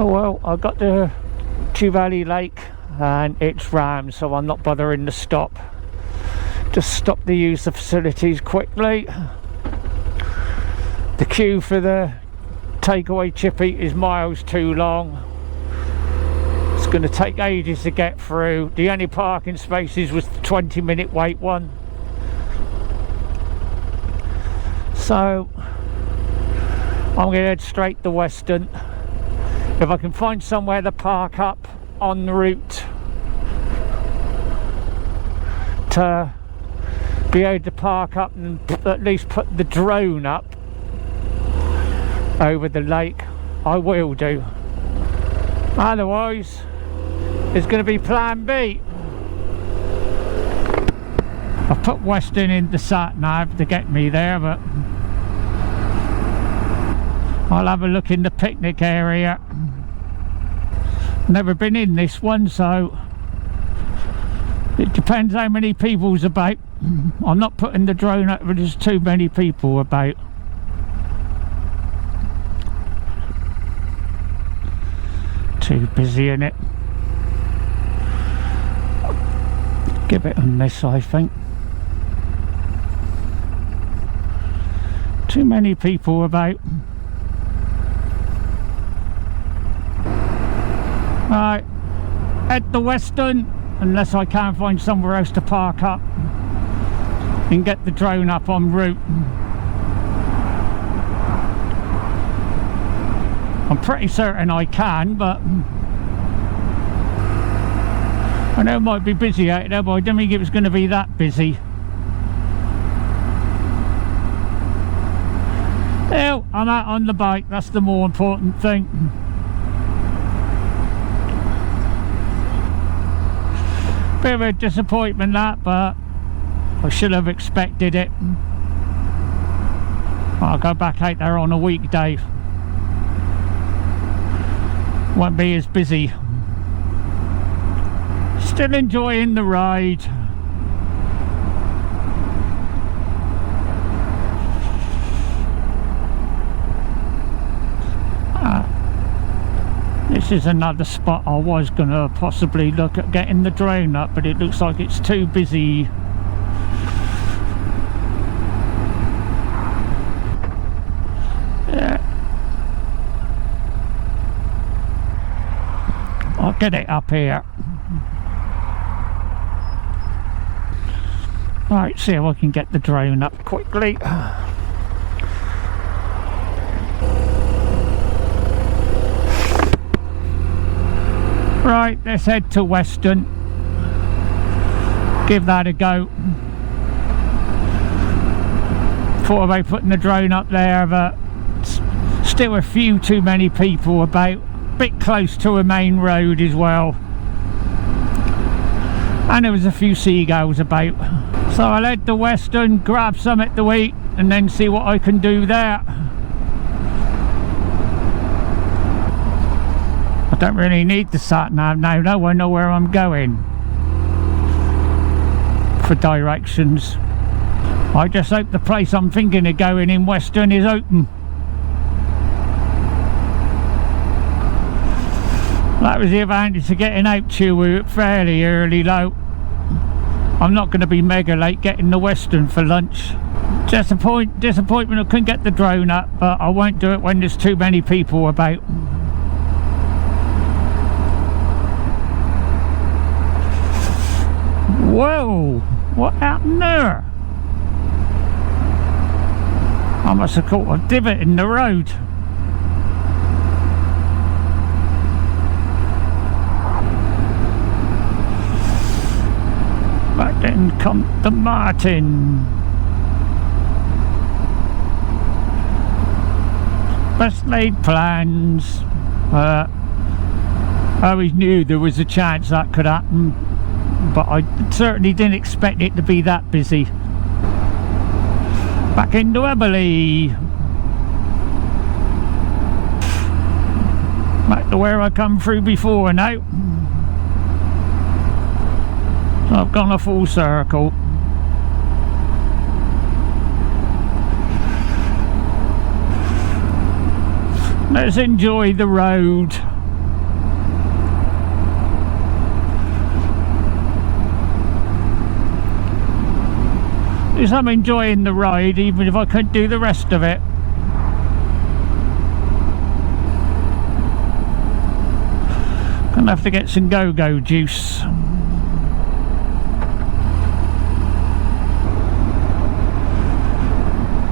Oh well, I got to Chew Valley Lake and it's rammed, so I'm not bothering to stop. Just stop to use the facilities quickly. The queue for the takeaway chippy is miles too long. It's going to take ages to get through. The only parking spaces was the 20-minute wait one. So I'm going to head straight to Weston. If I can find somewhere to park up on the route to be able to park up and at least put the drone up over the lake, I will do. Otherwise, it's going to be plan B. I've put Weston in the sat nav to get me there, but I'll have a look in the picnic area. Never been in this one, so it depends how many people's about. I'm not putting the drone up if there's too many people about. Too busy in it. Give it a miss, I think. Too many people about. Right, head to Weston, unless I can find somewhere else to park up and get the drone up en route. I'm pretty certain I can, but I know it might be busy out there, but I didn't think it was going to be that busy. Hell, I'm out on the bike, that's the more important thing. Bit of a disappointment that, but I should have expected it. I'll go back out there on a weekday. Won't be as busy. Still enjoying the ride. This is another spot I was going to possibly look at getting the drone up, but it looks like it's too busy. Yeah. I'll get it up here. Right, see if I can get the drone up quickly. Right, let's head to Weston. Give that a go. Thought about putting the drone up there, but still a few too many people about. Bit close to a main road as well. And there was a few seagulls about. So I'll head to Weston, grab something to eat, and then see what I can do there. I don't really need the sat nav now, though. I know where I'm going for directions. I just hope the place I'm thinking of going in Weston is open. That was the advantage of getting out to fairly early, though. I'm not going to be mega late getting to Weston for lunch. Disappointment I couldn't get the drone up, but I won't do it when there's too many people about. Whoa, what happened there? I must have caught a divot in the road. But then come the Martin. Best laid plans. I always knew there was a chance that could happen, but I certainly didn't expect it to be that busy. Back into Eberly. Back to where I come through before now. I've gone a full circle. Let's enjoy the road. Because I'm enjoying the ride, even if I couldn't do the rest of it. Gonna have to get some go-go juice.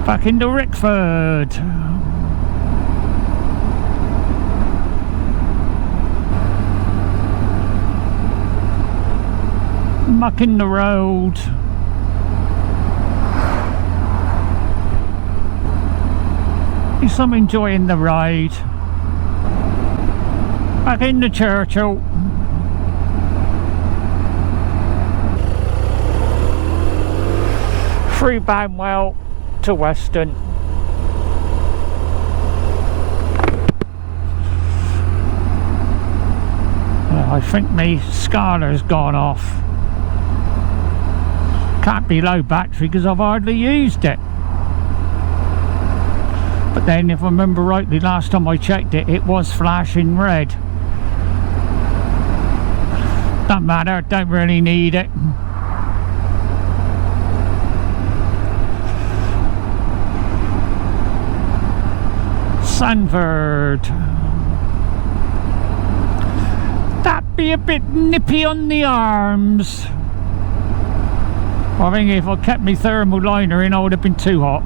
Back into Rickford. Mucking the road. Yes, I'm enjoying the ride. Back into Churchill. Through Banwell to Weston. I think my scalar's gone off. Can't be low battery because I've hardly used it. But then if I remember rightly, last time I checked it, it was flashing red. Doesn't matter, don't really need it. Sanford. That'd be a bit nippy on the arms. I think if I kept my thermal liner in, I would have been too hot.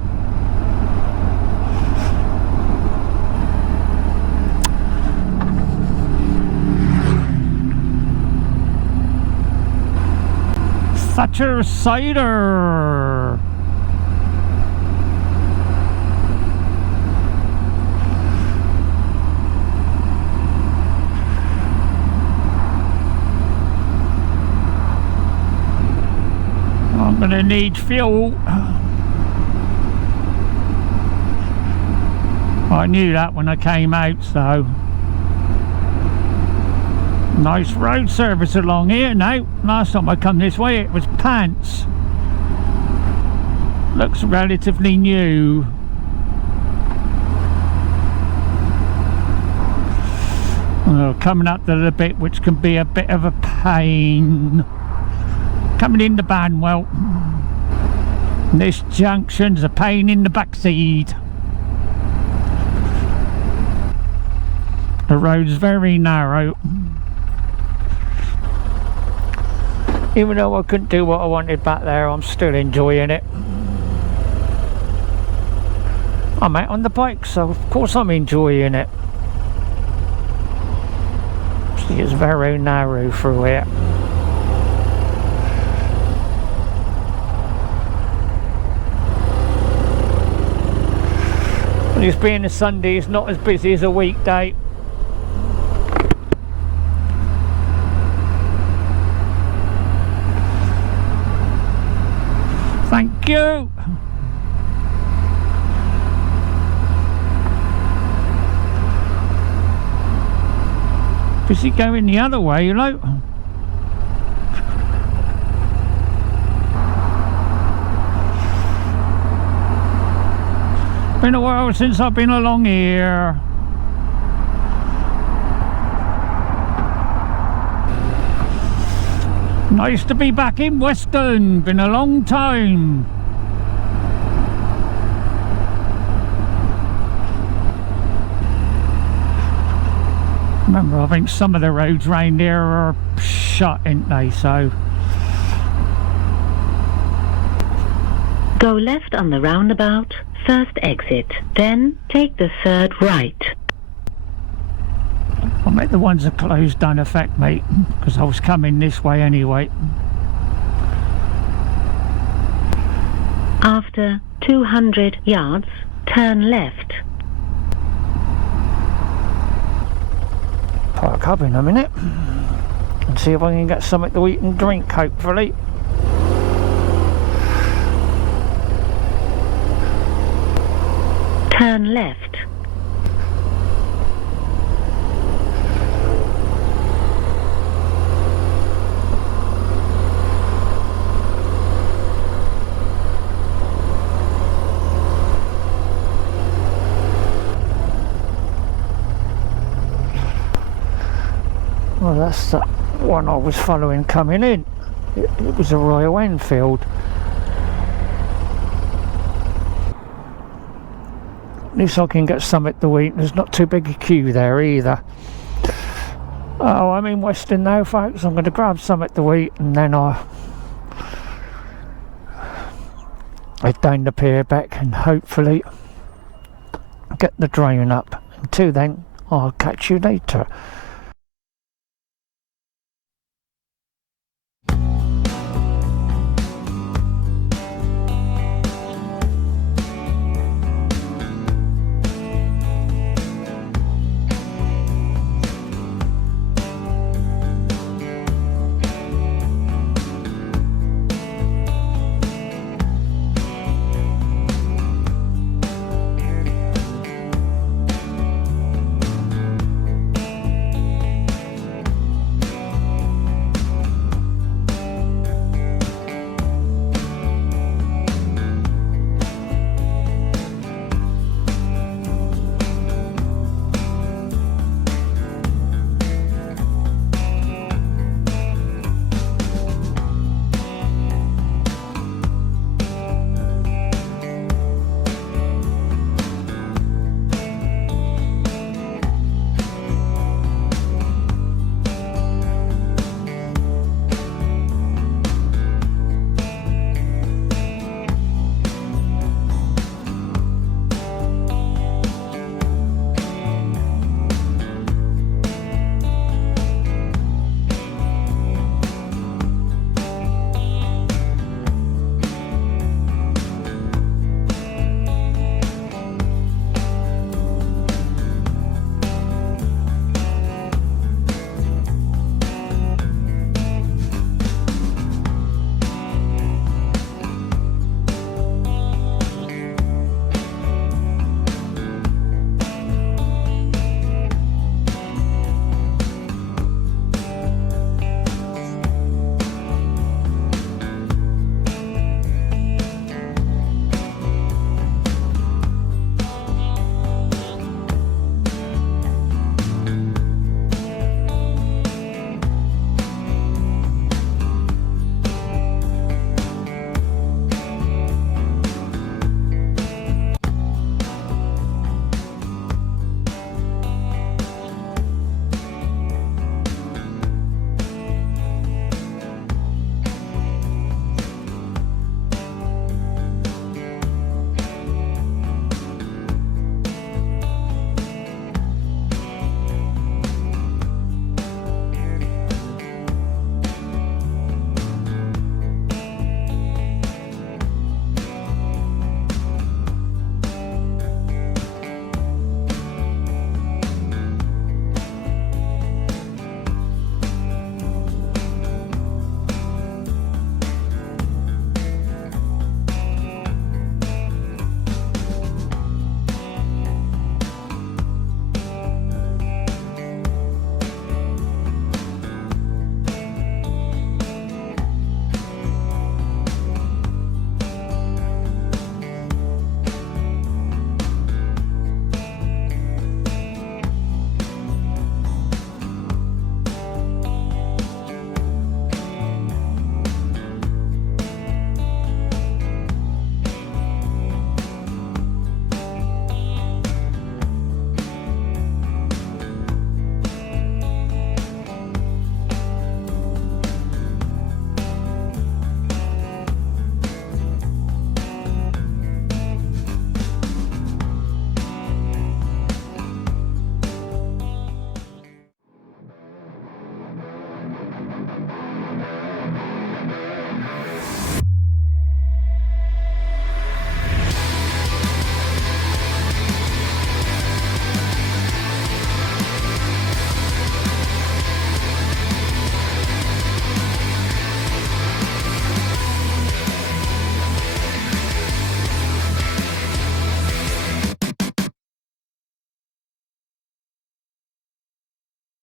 Thatcher cider. I'm gonna need fuel. I knew that when I came out, so nice road service along here now. Last time I come this way it was pants. Looks relatively new. Oh, coming up to the bit which can be a bit of a pain. Coming into Banwell. This junction's a pain in the backseat. The road's very narrow. Even though I couldn't do what I wanted back there, I'm still enjoying it. I'm out on the bike, so of course I'm enjoying it. See, it's very narrow through here. It's being a Sunday, it's not as busy as a weekday. Thank you. Is it going the other way, you know? Been a while since I've been along here. Nice to be back in Weston. Been a long time. Remember, I think some of the roads round here are shut, ain't they? So go left on the roundabout, first exit, then take the third right. I bet the ones that closed don't affect me, because I was coming this way anyway. After 200 yards, turn left. Park up in a minute and see if I can get something to eat and drink, hopefully. Turn left. Well, that's the one I was following coming in. It was a Royal Enfield. At least I can get something to eat. There's not too big a queue there either. Oh, I'm in Weston now, folks. I'm going to grab something to eat and then I'll head down the pier back and hopefully get the drone up. Until then, I'll catch you later.